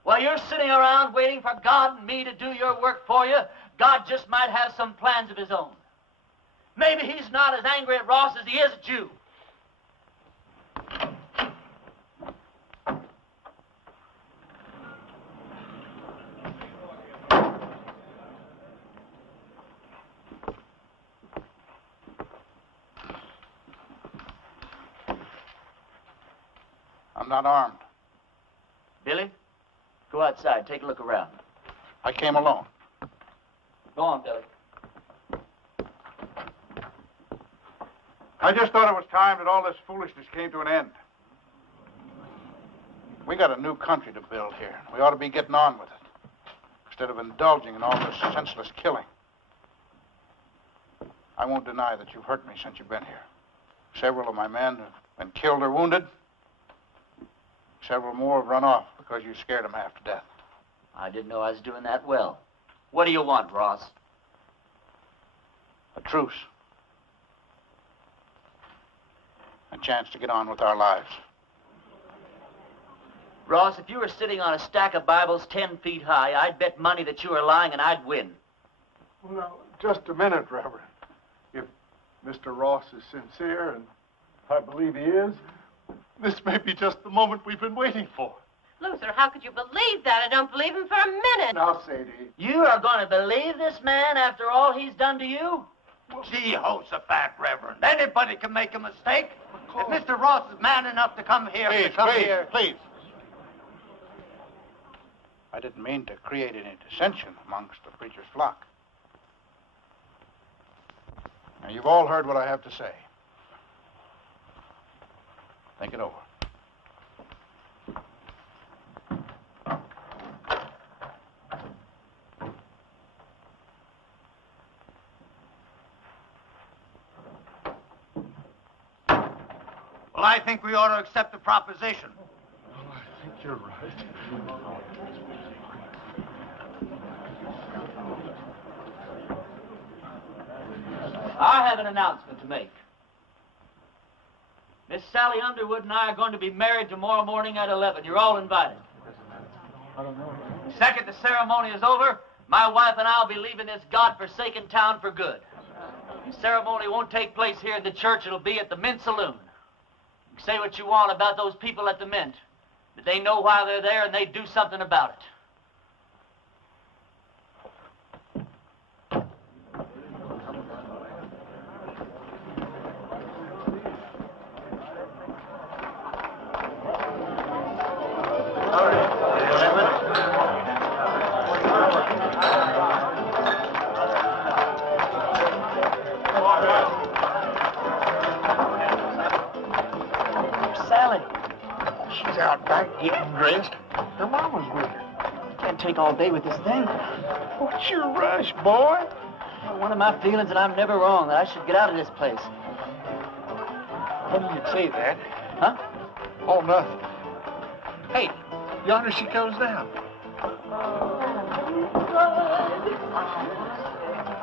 While you're sitting around waiting for God and me to do your work for you, God just might have some plans of his own. Maybe he's not as angry at Ross as he is at you. I'm not armed. Billy, go outside. Take a look around. I came alone. Go on, Billy. I just thought it was time that all this foolishness came to an end. We got a new country to build here. We ought to be getting on with it, instead of indulging in all this senseless killing. I won't deny that you've hurt me since you've been here. Several of my men have been killed or wounded. Several more have run off because you scared them half to death. I didn't know I was doing that well. What do you want, Ross? A truce. A chance to get on with our lives. Ross, if you were sitting on a stack of Bibles 10 feet high, I'd bet money that you were lying and I'd win. Well, now, just a minute, Reverend. If Mr. Ross is sincere, and I believe he is, this may be just the moment we've been waiting for. Luther, how could you believe that? I don't believe him for a minute. Now, Sadie. You are going to believe this man after all he's done to you? Jehoshaphat, Reverend. Anybody can make a mistake. If Mr. Ross is man enough to come here, Please. I didn't mean to create any dissension amongst the preacher's flock. Now, you've all heard what I have to say. Think it over. Well, I think we ought to accept the proposition. Well, I think you're right. I have an announcement to make. Miss Sally Underwood and I are going to be married tomorrow morning at 11. You're all invited. The second the ceremony is over, my wife and I will be leaving this God-forsaken town for good. The ceremony won't take place here in the church. It'll be at the Mint Saloon. You can say what you want about those people at the Mint, but they know why they're there and they do something about it. Sally. She's out back getting dressed. Her mama's with her. Can't take all day with this thing. What's your rush, boy? Well, one of my feelings, and I'm never wrong, that I should get out of this place. Funny you'd say that. Huh? Oh, nothing. Hey, yonder she comes down.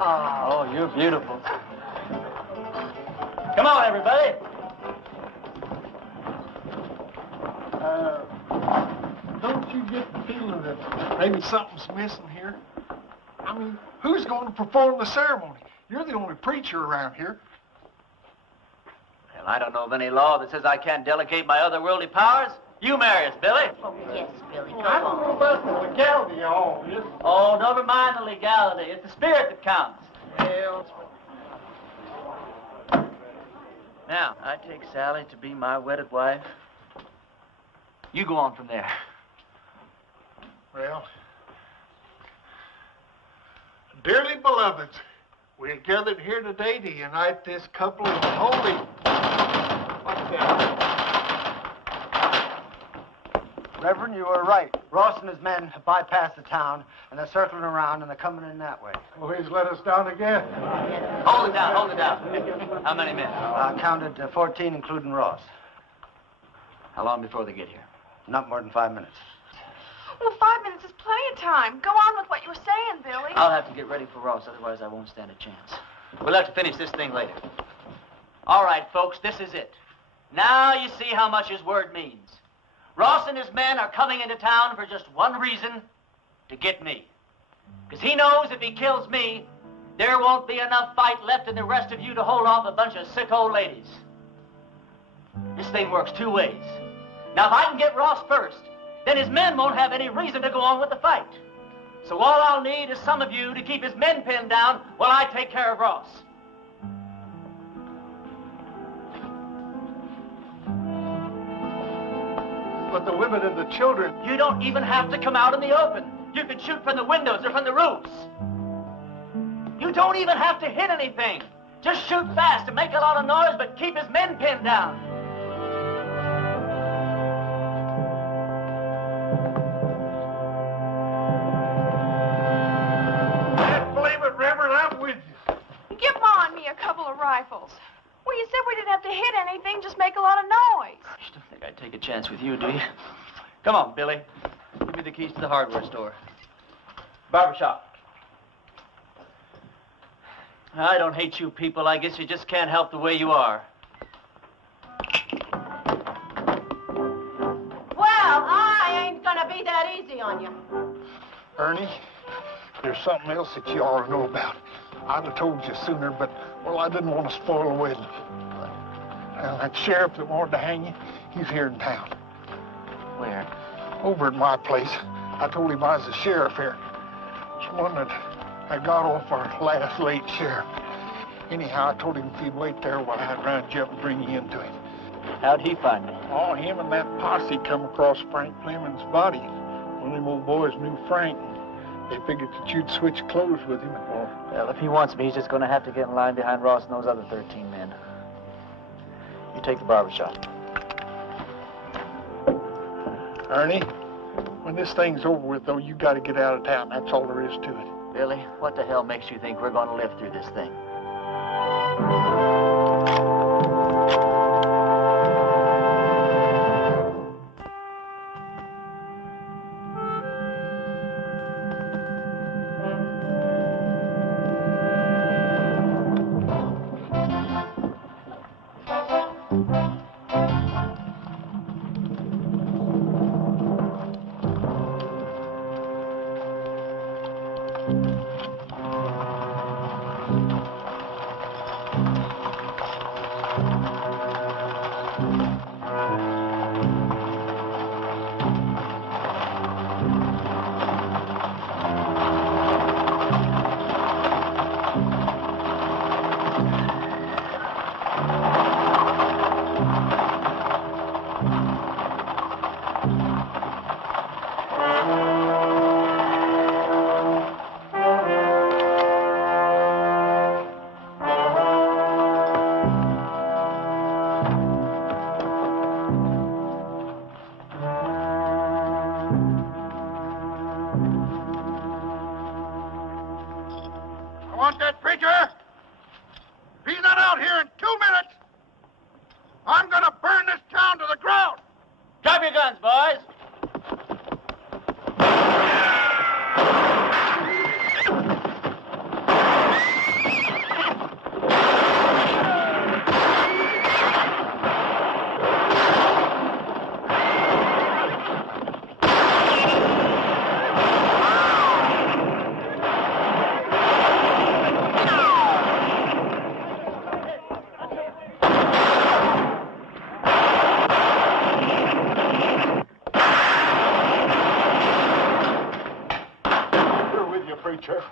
Oh, you're beautiful. Come on, everybody. Don't you get the feeling that maybe something's missing here? I mean, who's going to perform the ceremony? You're the only preacher around here. Well, I don't know of any law that says I can't delegate my otherworldly powers. You marry us, Billy. Oh, yes, Billy, come I don't know about the legality of all this. Oh, never mind the legality. It's the spirit that counts. Well, Now, I take Sally to be my wedded wife. You go on from there. well, dearly beloveds, we are gathered here today to unite this couple in holy. What's that? Reverend, you were right. Ross and his men have bypassed the town, and they're circling around, and they're coming in that way. Oh, he's let us down again. Hold it down, hold it down. How many men? I counted 14, including Ross. How long before they get here? Not more than 5 minutes. Well, 5 minutes is plenty of time. Go on with what you were saying, Billy. I'll have to get ready for Ross, otherwise I won't stand a chance. We'll have to finish this thing later. All right, folks, this is it. Now you see how much his word means. Ross and his men are coming into town for just one reason, to get me. Because he knows if he kills me, there won't be enough fight left in the rest of you to hold off a bunch of sick old ladies. This thing works two ways. Now, if I can get Ross first, then his men won't have any reason to go on with the fight. So all I'll need is some of you to keep his men pinned down while I take care of Ross. But the women and the children. You don't even have to come out in the open. You can shoot from the windows or from the roofs. You don't even have to hit anything. Just shoot fast and make a lot of noise, but keep his men pinned down. Can't believe it, Reverend, I'm with you. Give Ma and me a couple of rifles. Well, you said we didn't have to hit anything, just make a lot of noise. You don't think I'd take a chance with you, do you? Come on, Billy. Give me the keys to the hardware store. Barbershop. I don't hate you people. I guess you just can't help the way you are. Well, I ain't gonna be that easy on you. Ernie, there's something else that you ought to know about. I'd have told you sooner, but, well, I didn't want to spoil the wedding. Well, that sheriff that wanted to hang you, he's here in town. Where? Over at my place. I told him I was the sheriff here. It's one that I got off our last late sheriff. Anyhow, I told him if he'd wait there while I'd round you up and bring you into him. How'd he find me? Oh, him and that posse come across Frank Fleming's body. One of them old boys knew Frank. They figured that you'd switch clothes with him. Well, if he wants me, he's just going to have to get in line behind Ross and those other 13 men. You take the barbershop. Ernie, when this thing's over with, though, you got to get out of town. That's all there is to it. Billy, what the hell makes you think we're going to live through this thing? out here in 2 minutes, I'm gonna burn this town to the ground. Drop your guns, boys. Preacher.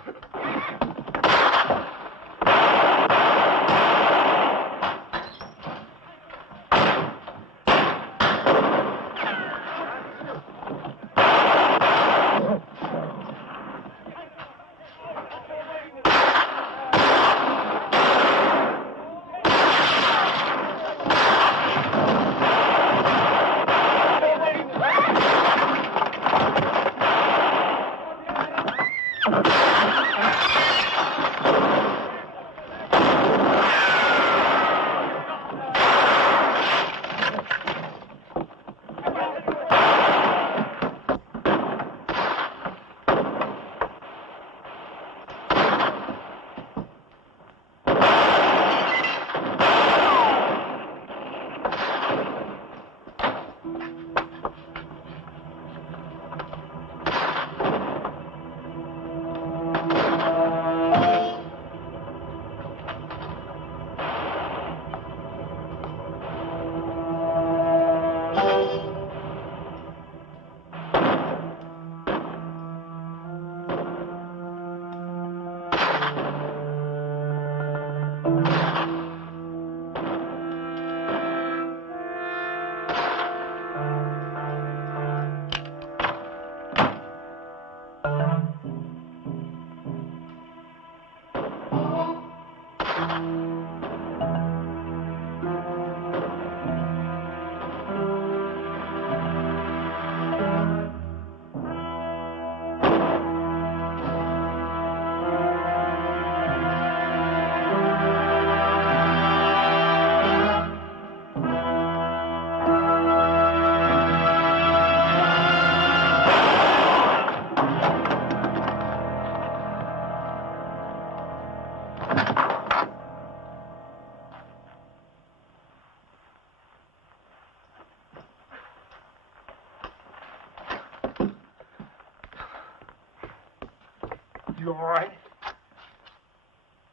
You all right?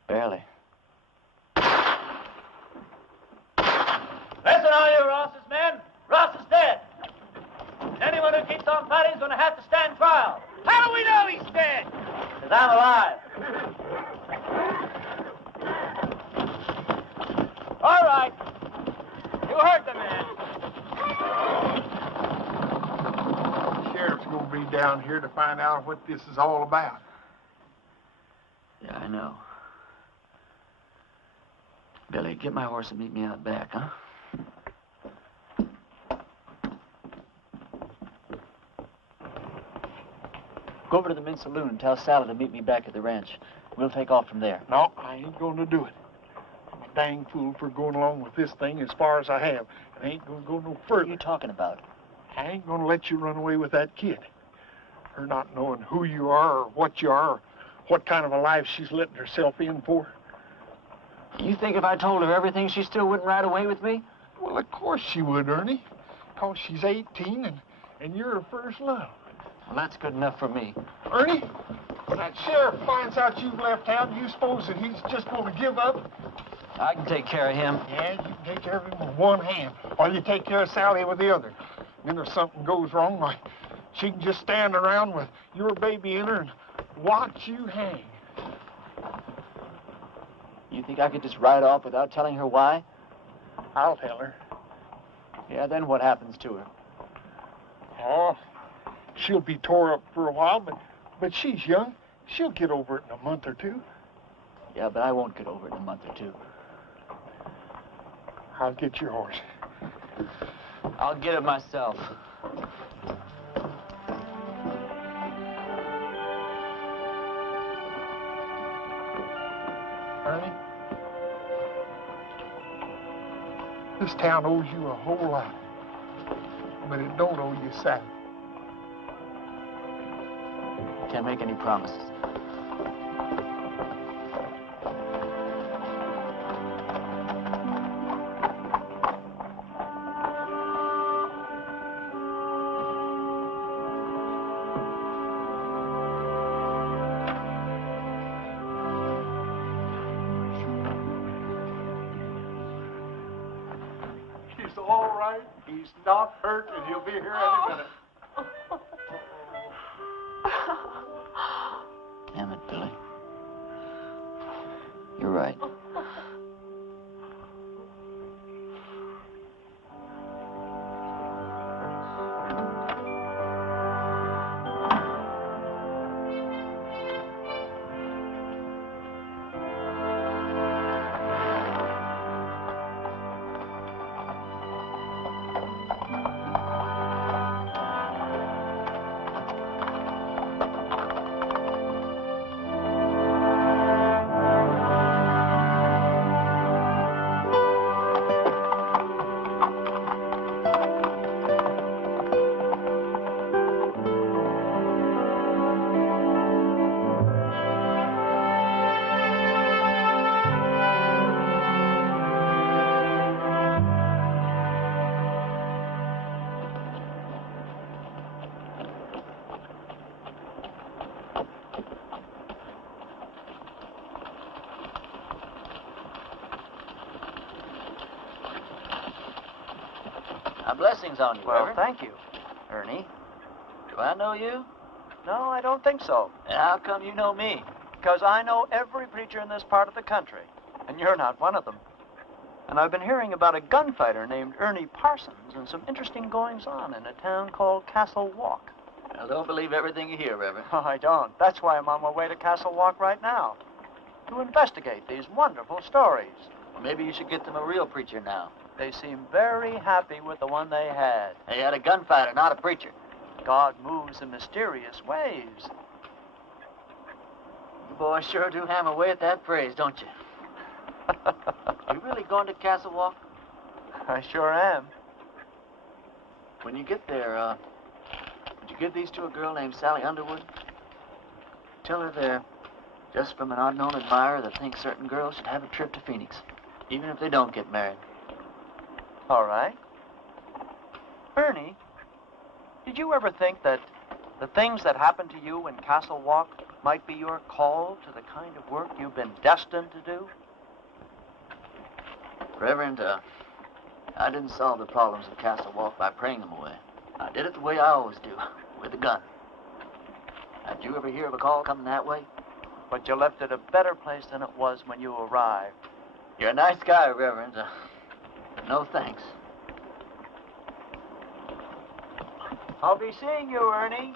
Barely. Listen, all you Ross's men. Ross is dead. And anyone who keeps on fighting is going to have to stand trial. How do we know he's dead? Because I'm alive. All right. You heard the man. The sheriff's gonna be down here to find out what this is all about. Yeah, I know. Billy, get my horse and meet me out back, huh? Go over to the men's saloon and tell Sally to meet me back at the ranch. We'll take off from there. No, I ain't gonna do it. I'm a dang fool for going along with this thing as far as I have. I ain't gonna go no further. What are you talking about? I ain't gonna let you run away with that kid. Her not knowing who you are or what you are or what kind of a life she's letting herself in for. You think if I told her everything, she still wouldn't ride away with me? Well, of course she would, Ernie. Because she's 18 and you're her first love. Well, that's good enough for me. Ernie, when that sheriff finds out you've left town, you suppose that he's just going to give up? I can take care of him. Yeah, you can take care of him with one hand, while you take care of Sally with the other. And then if something goes wrong, why, she can just stand around with your baby in her and watch you hang. You think I could just ride off without telling her why? I'll tell her. Yeah, then what happens to her? Oh, she'll be tore up for a while, but she's young. She'll get over it in a month or two. Yeah, but I won't get over it in a month or two. I'll get your horse. I'll get it myself. Ernie, This town owes you a whole lot, but it don't owe you salary. Can't make any promises. He's all right. He's not hurt, and he'll be here any minute. Damn it, Billy. You're right. Blessings on you, Well, Reverend. thank you. Ernie, do I know you? No, I don't think so. And how come you know me? Because I know every preacher in this part of the country, and you're not one of them. And I've been hearing about a gunfighter named Ernie Parsons and some interesting goings-on in a town called Castle Walk. Well, don't believe everything you hear, Reverend. Oh, I don't. That's why I'm on my way to Castle Walk right now, to investigate these wonderful stories. Well, maybe you should get them a real preacher now. They seem very happy with the one they had. They had a gunfighter, not a preacher. God moves in mysterious ways. You boys sure do hammer away at that phrase, don't you? You really going to Castle Walk? I sure am. When you get there, would you give these to a girl named Sally Underwood? Tell her they're just from an unknown admirer that thinks certain girls should have a trip to Phoenix, even if they don't get married. All right. Ernie, did you ever think that the things that happened to you in Castle Walk might be your call to the kind of work you've been destined to do? Reverend, I didn't solve the problems of Castle Walk by praying them away. I did it the way I always do, with a gun. Did you ever hear of a call coming that way? But you left it a better place than it was when you arrived. You're a nice guy, Reverend. No thanks. I'll be seeing you, Ernie.